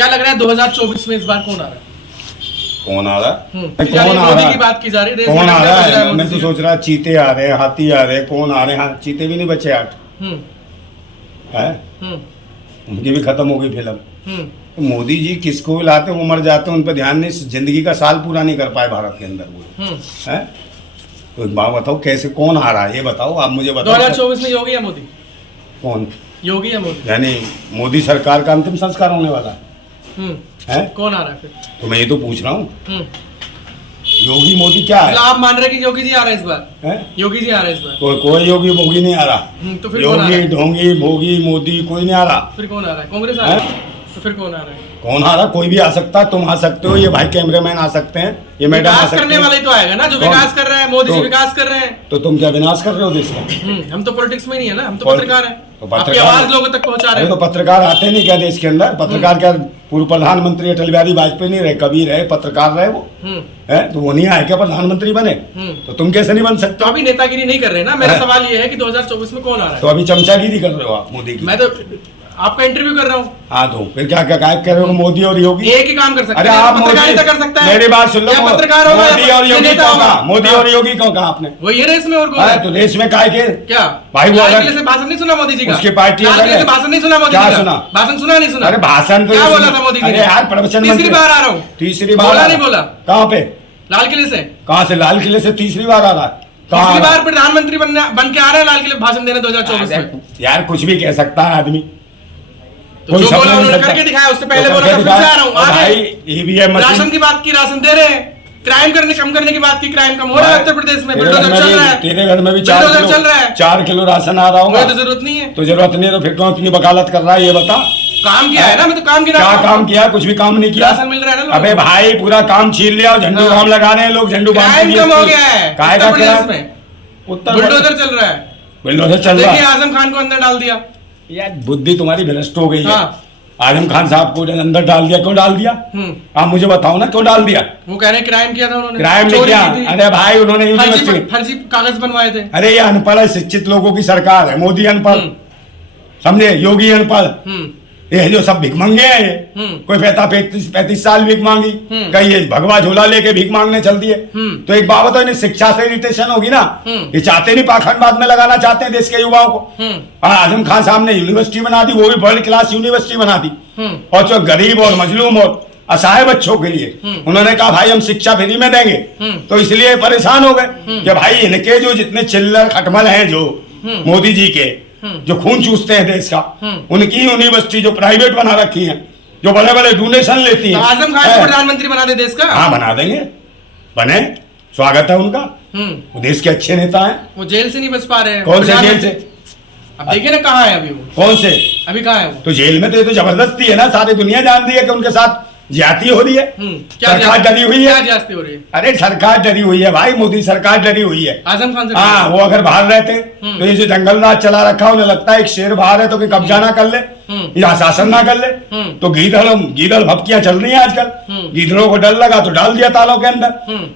क्या लग रहा है 2024 में इस बार कौन आ रहा है? कौन आ रहा है? कौन आ रहा है की बात की जा रही है, कौन आ रहा है? मैं तो सोच रहा चीते आ रहे हैं, हाथी आ रहे हैं, कौन आ रहे हैं? चीते भी नहीं बचे 8 है, उनकी भी खत्म हो गई फिल्म। तो मोदी जी किसको भी लाते वो मर जाते हैं, उन पर ध्यान नहीं, जिंदगी का साल पूरा नहीं कर पाए भारत के अंदर वो है। तो एक बात बताओ कैसे कौन आ रहा है ये बताओ, आप मुझे बताओ। 2024 में योगी या मोदी? कौन योगी या मोदी? यानी मोदी सरकार का अंतिम संस्कार होने वाला है? कौन आ रहा है फिर? तो मैं ये तो पूछ रहा हूँ योगी मोदी क्या है? आप मान रहे कि योगी जी आ रहे हैं इस बार? है? योगी जी आ रहे हैं इस बार? कोई योगी मोगी नहीं आ रहा। तो फिर कौन आ रहा योगी है? ढोंगी मोगी मोदी कोई नहीं आ रहा। फिर कौन आ रहा है? कांग्रेस आ रहा है? तो फिर कौन आ रहा है? कौन आ रहा? कोई भी आ सकता है, तुम आ सकते हो, ये भाई कैमरामैन आ सकते हैं, ये मैडम आ विकास सकते करने हैं। वाला ही तो आएगा ना, जो विकास कर रहा है। मोदी जी विकास कर रहे हैं तो तुम क्या विनाश कर रहे हो देश का? हम तो पॉलिटिक्स में नहीं है ना, हम तो और- पत्रकार हैं। तो आपकी पत्रकार- आवाज लोगों तक पहुंचा रहे अरे तो हैं। पत्रकार आते नहीं क्या देश के अंदर? पत्रकार क्या पूर्व प्रधानमंत्री अटल बिहारी वाजपेयी नहीं रहे, कभी रहे पत्रकार रहे वो है, तो वो नहीं आए क्या प्रधानमंत्री बने? तो तुम कैसे नहीं बन सकते? तो अभी नेतागिरी नहीं कर रहे ना। मेरा सवाल ये है कि 2024 में कौन आ रहा है? तो अभी चमचागिरी कर रहे हो आप मोदी की। मैं तो आपका इंटरव्यू कर रहा हूँ। हाँ तो फिर क्या क्या क्या कर रहे हो मोदी और योगी? एक ही काम कर सकते अरे हैं, आप पत्रकारिता कर सकता है। मेरी बात सुन लो, या पत्रकार होगा मोदी या और योगी नेता को होगा। कहा, मोदी और योगी को कहा आपने? वो ये रेस में और कौन हाँ, है? तो देश में काय के क्या भाई वो लाल अगर- किले से भाषण नहीं सुना मोदी जी का? उसकी पार्टी लाल अलग किले है। से भाषण नहीं सुना मोदी क्या जी का? सुना? भाषण सुना नहीं सुना? अरे भाषण तो क्या ये बोला सुना- था मोदी जी अरे ने? यार प्रवचन तीसरी मंत्री- बार आ रहा हूँ। तीसरी बार बोला आ नहीं रहा। बोला? कहाँ पे? लाल किले से कहाँ से लाल किले से तीसरी बार आ रहा है? कहाँ तीसरी आ रहा बार प्रधानमंत्री बन के आ रहे हैं लाल किले भाषण देने 2024 है? में। यार कुछ भी कह सकता है आदमी, तो जो सपना बोला नहीं उन्होंने सकता। करके दिखाया, उससे पहले तो बोला था करके फिर से आ दिखाया। रहा हूँ। और आ भाई गए। ईवीएम राशन की बात की, राशन दे रहे हैं। क्राइम कम करने की बात की, क्राइम कम हो रहा है उत्तर प्रदेश में। बुलडोजर चल रहा है, तेरे घर में भी बुलडोजर चल रहा है। 4 किलो राशन आ रहा होगा। मुझे तो जरूरत नहीं है। तो जरूरत नहीं है तो फिर क्यों अपनी वकालत कर रहा है ये बता? काम किया है ना, मैं तो काम क्या काम किया? कुछ भी काम नहीं किया। राशन मिल रहा है ना लोगों अबे को। भाई पूरा काम छीन लिया और झंडू बाम लगा रहे हैं लोग, झंडू बाम क्राइम कम हो गया है काय उत्तर का प्रदेश क्या? में। उत्तर बुलडोजर चल रहा है। बुलडोजर चल रहा देखिए है। आजम खान को अंदर डाल दिया। यार बुद्धि तुम्हारी भ्रष्ट हो गई है। हाँ। आजम खान साहब को अंदर डाल दिया, क्यों डाल दिया? आप मुझे बताओ ना क्यों डाल दिया? वो कह रहे हैं क्राइम किया था उन्होंने, क्राइम नहीं चोरी किया। की थी। अरे भाई उन्होंने यूनिवर्सिटी, फर्जी कागज बनवाए थे। अरे ये अनपढ़ शिक्षित लोगों की सरकार है। मोदी अनपढ़, समझे? योगी अनपढ़, ये जो सब भिख मंगे हैं ये। कोई 35 साल भीख मांगी, कहीं ये भगवा झोला लेके भीख मांगने चल दिए। तो एक बात तो इन्हें शिक्षा से इरिटेशन होगी ना। ये चाहते नहीं, पाखंडवाद में लगाना चाहते हैं देश के युवाओं को। आजम खान साहब ने यूनिवर्सिटी बना दी, वो भी वर्ल्ड क्लास यूनिवर्सिटी बना दी, और जो गरीब और मजलूम और असहाय बच्चों के लिए उन्होंने कहा भाई हम शिक्षा फ्री में देंगे। तो इसलिए परेशान हो गए कि भाई इनके जो जितने चिल्लर खटमल हैं जो मोदी जी के, जो खून चूसते हैं देश का, उनकी यूनिवर्सिटी जो प्राइवेट बना रखी है, जो बड़े बड़े डोनेशन लेती तो हैं। आजम खान को प्रधानमंत्री बना दे देश का। हाँ बना देंगे, बने, स्वागत है उनका। वो देश के अच्छे नेता हैं। वो जेल से नहीं बच पा रहे हैं। कौन से जेल से? अब देखिए ना कहाँ है अभी वो। कौन से? अभी कहाँ है वो? तो जेल में तो ये तो जबरदस्ती है ना, सारी दुनिया जान रही है कि उनके साथ ज्यादती हो रही है। सरकार डरी हुई क्या है। ज्यादती हो रही है? अरे सरकार डरी हुई है भाई, मोदी सरकार डरी हुई है। आजम खान से हाँ, वो अगर बाहर रहते तो ये जो जंगल राज चला रखा, उन्हें लगता है एक शेर बाहर है तो कोई कब्जा ना कर ले या शासन ना कर ले। तो गीदड़ भपकियां चल रही हैं आजकल। गीदड़ों को डर लगा तो डाल दिया तालों के अंदर।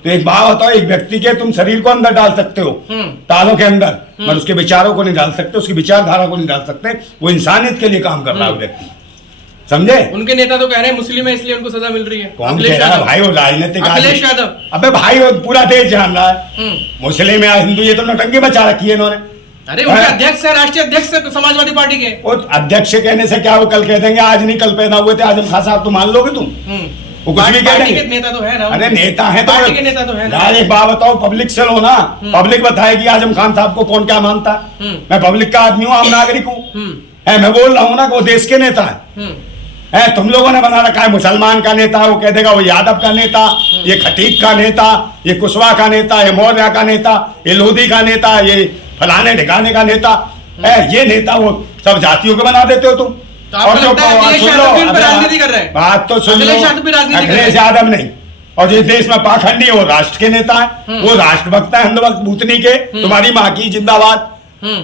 तो एक बात बताओ, एक व्यक्ति के तुम शरीर को अंदर डाल सकते हो तालों के अंदर, पर उसके विचारों को नहीं डाल सकते, उसकी विचारधारा को नहीं डाल सकते। वो इंसानियत के लिए काम कर रहा है वो व्यक्ति, समझे? उनके नेता तो कह रहे हैं मुस्लिम है इसलिए उनको सजा मिल रही है। कौन अखिलेश कह रहा है यादव। भाई? वो राजनीतिक अखिलेश यादव। अबे भाई वो पूरा देश जान रहा है मुस्लिम या हिंदू, ये तो नौटंकी मचा रखी है इन्होंने। अरे उनके अध्यक्ष है, राष्ट्रीय अध्यक्ष है समाजवादी पार्टी के। वो अध्यक्ष कहने से क्या, वो कल कह देंगे आज नहीं कल पैदा हुए थे आजम खान साहब, तो मान लोगे तुम? वो कुछ भी कह पार्टी के देंगे। नेता तो है ना। अरे नेता है तो पार्टी के नेता तो है ना। यार एक बात बताओ, पब्लिक से लो ना, पब्लिक बताएगी आजम खान साहब को कौन क्या मानता है। मैं पब्लिक का आदमी हूँ, आम नागरिक हूँ। मैं बोल रहा हूँ ना कि वो देश के नेता है। तुम लोगों ने बना रखा है मुसलमान का नेता, वो कह देगा वो यादव का नेता, ये खटीक का नेता, ये कुशवाहा का नेता, ये मौर्य का नेता, ये लोधी का नेता, ये फलाने ढिकाने का नेता। ये नेता वो सब जातियों को बना देते हो तुम। तो आपको लगता है अखिलेश यादव भी इन पर राजनीति कर रहे हैं? बात तो सुन लो, अखिलेश यादव भी राजनीति कर रहे हैं। अखिलेश यादव नहीं, और जिस देश में पाखंडी है वो राष्ट्र के नेता है, वो राष्ट्रभक्त है, अंधभक्त भूतनी के, तुम्हारी माँ की जिंदाबाद।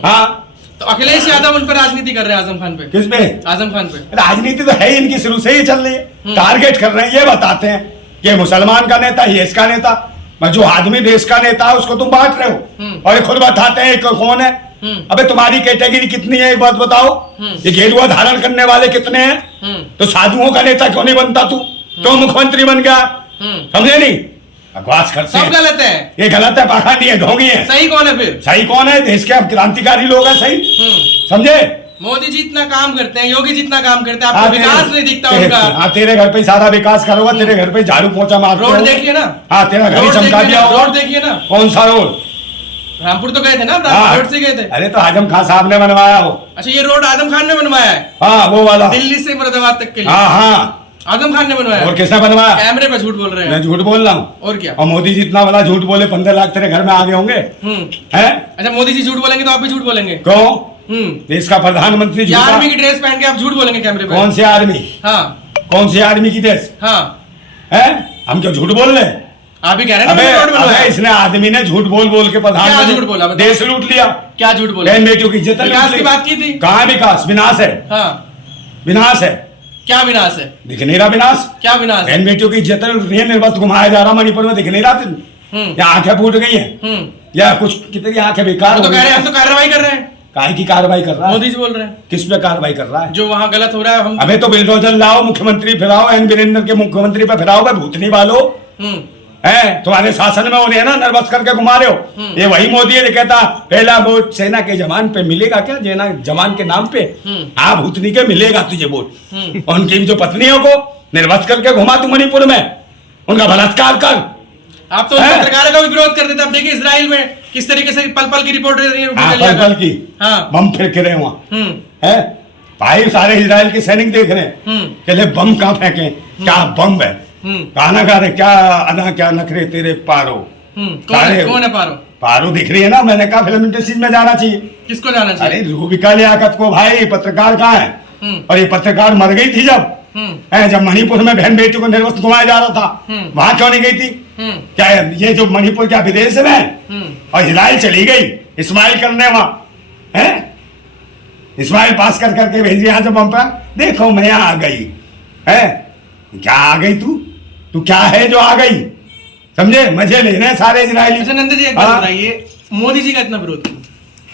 हाँ, तो अखिलेश यादव उन पर राजनीति कर रहे हैं आजम खान पे। किस पे? आजम खान पे राजनीति तो है ही इनकी, शुरू से ही चल रही है। टारगेट कर रहे हैं, ये बताते हैं कि मुसलमान का नेता, ये इसका नेता। जो आदमी देश का नेता है उसको तुम बांट रहे हो, और ये खुद बताते हैं कि कौन है अबे तुम्हारी कैटेगरी कितनी है, एक बात बताओ। ये गेरुआ धारण करने वाले कितने हैं? तो साधुओं का नेता क्यों नहीं बनता तू? तो मुख्यमंत्री बन गया, समझे नहीं? बकवास करते सब हैं। गलत है, ये गलत है, पाखंडी है, ढोंगी है। सही कौन है फिर? सही कौन है? देश के अब क्रांतिकारी लोग हैं सही, समझे? मोदी जी इतना काम करते हैं, योगी जी इतना काम करते हैं, हाँ, आपको विकास नहीं दिखता उनका। हाँ, तेरे घर पे सारा विकास करोगा, तेरे घर पे झाड़ू पोछा मारते रोड हो। देखिए ना, हाँ, तेरा घर ही रोड चमका देखिए दिया ना, होगा। रोड देखिए ना। कौन सा रोड? रामपुर तो गए थे ना, आप हाँ, रोड से गए थे। अरे तो आजम खान साहब ने बनवाया हो। अच्छा, ये रोड आजम खान ने बनवाया है? हाँ, वो वाला। दिल्ली से मुरादाबाद तक के लिए हाँ हाँ, आजम खान ने बनवाया? और किसने बनवाया? कैमरे पे झूठ बोल रहे मैं हैं। झूठ बोल रहा हूँ? और क्या? और मोदी जी इतना बड़ा झूठ बोले, 15 लाख तेरे घर में आ गए होंगे हैं? अच्छा, मोदी जी झूठ बोलेंगे तो आप भी झूठ बोलेंगे? क्यों? देश का प्रधानमंत्री ये झूठा? आर्मी की ड्रेस पहन के आप झूठ बोलेंगे कैमरे पे? कौन सी आर्मी? हाँ कौन सी आर्मी की देश हाँ, है? हम क्यों झूठ बोल रहे हैं? आप ही कह रहे हैं अबे ना रोड बनवाया। अबे इसने आदमी ने झूठ बोल बोल के क्या झूठ बोला प्रधानमंत्री बताओ? देश लूट लिया। क्या झूठ बोला? बहन बेटियों की इज्जत विकास लूट की ली। बात की थी। कहाँ विकास? विनाश है, हाँ, विनाश है। क्या विनाश है? दिख नहीं रहा विनाश? क्या विनाश है? बहन बेटियों की इज्जत लूट रही है, निर्वस्त्र घुमाया जा रहा मणिपुर में, दिख नहीं रहा तुम? या आंखें फूट गई हैं, या कुछ कितनी आंखें बेकार हम हो तो कह रहे हैं, हम गई? तो कार्रवाई कर रहे हैं। काहे की कार्रवाई कर रहा है? मोदी जी बोल रहे हैं किस पे कार्रवाई कर रहा है? जो वहाँ गलत हो रहा है हम। अबे तो बिल्डोजर लाओ, मुख्यमंत्री फिराओ, एन वीरेंद्र के मुख्यमंत्री पे फिराओ, बे भूतनी वालो है तुम्हारे शासन में हो रहे हैं ना, नर्वस करके घुमा रहे हो। ये वही मोदी है जो कहता पहला वोट सेना के जवान पे मिलेगा, क्या जेना जवान के नाम पे? हाँ, भूतनी के मिलेगा तुझे वोट। उनकी जो पत्नियों को निर्वस करके घुमा तू मणिपुर में, उनका बलात्कार कर। आप तो पत्रकारों का भी विरोध कर देते। अब देखिए इसराइल में किस तरीके से पल पल की रिपोर्ट दे रही हाँ, है। पल की हाँ, बम फेंक रहे हैं वहाँ है भाई, सारे इजराइल के सैनिक देख रहे हैं कहले बम कहाँ फेंके, क्या बम है, गाना गा रहे, क्या अदा क्या नखरे तेरे पारो। कौन है पारो? पारो दिख रही है ना, मैंने कहा फिल्म इंडस्ट्री में जाना चाहिए। किसको जाना चाहिए? अरे रूबिका लियाकत को भाई, पत्रकार कहाँ है? और ये पत्रकार मर गई थी जब मणिपुर में बहन बेटी को निर्वस्त्र घुमाया जा रहा था, वहां क्यों नहीं गई थी? क्या ये जो मणिपुर क्या विदेश में है? और इजराइल चली गई स्माइल करने वहां है, स्माइल पास कर करके भेज दिया जब हम पर, देखो मैं आ गई है। क्या आ गई तू क्या है जो आ गई? समझे? मजे ले रहे हैं सारे इजरायली। अच्छा नंदा जी, एक बात बताइए, मोदी जी का इतना विरोध क्यों?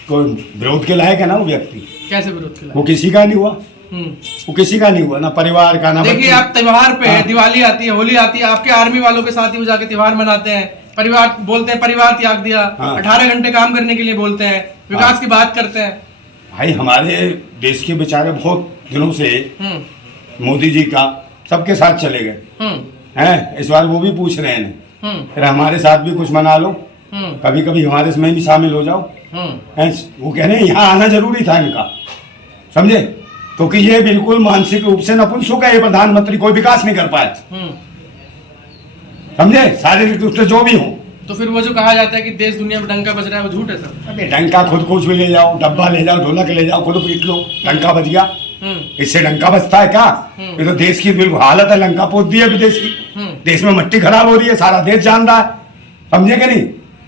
कोई विरोध के लायक है ना वो व्यक्ति? कैसे विरोध के वो किसी का नहीं हुआ, वो किसी का नहीं हुआ, ना परिवार का ना देखिए बच्चे। आप त्योहार पे, हाँ। दिवाली आती है, होली आती है, आपके आर्मी वालों के साथ ही वो जाके त्योहार मनाते हैं, परिवार बोलते हैं, परिवार त्याग दिया, हाँ। 18 घंटे काम करने के लिए बोलते हैं, विकास की बात करते हैं। भाई हमारे देश के बेचारे बहुत दिनों से मोदी जी का सबके साथ चले गए हैं, इस बार वो भी पूछ रहे हैं फिर हमारे साथ भी कुछ मना लो, कभी कभी हमारे इसमें भी शामिल हो जाओ। हैं, वो कह रहे हैं यहाँ आना जरूरी था इनका, समझे? क्योंकि ये बिल्कुल मानसिक रूप से नपुंसक है, ये प्रधानमंत्री कोई विकास नहीं कर पाए, समझे? शारीरिक रूप से जो भी हो। तो फिर वो जो कहा जाता है कि देश दुनिया में डंका बज रहा है, वो झूठ है सब। अबे डंका खुद कुछ भी ले जाओ, डब्बा ले जाओ, ढोलक ले जाओ, खुद पीट लो, डंका बज गया। इससे डंका बजता है क्या? ये तो देश की बिल्कुल हालत है, लंका पोत दी है विदेश की। देश में मिट्टी खराब हो रही है, सारा देश जान रहा है, समझे कि नहीं?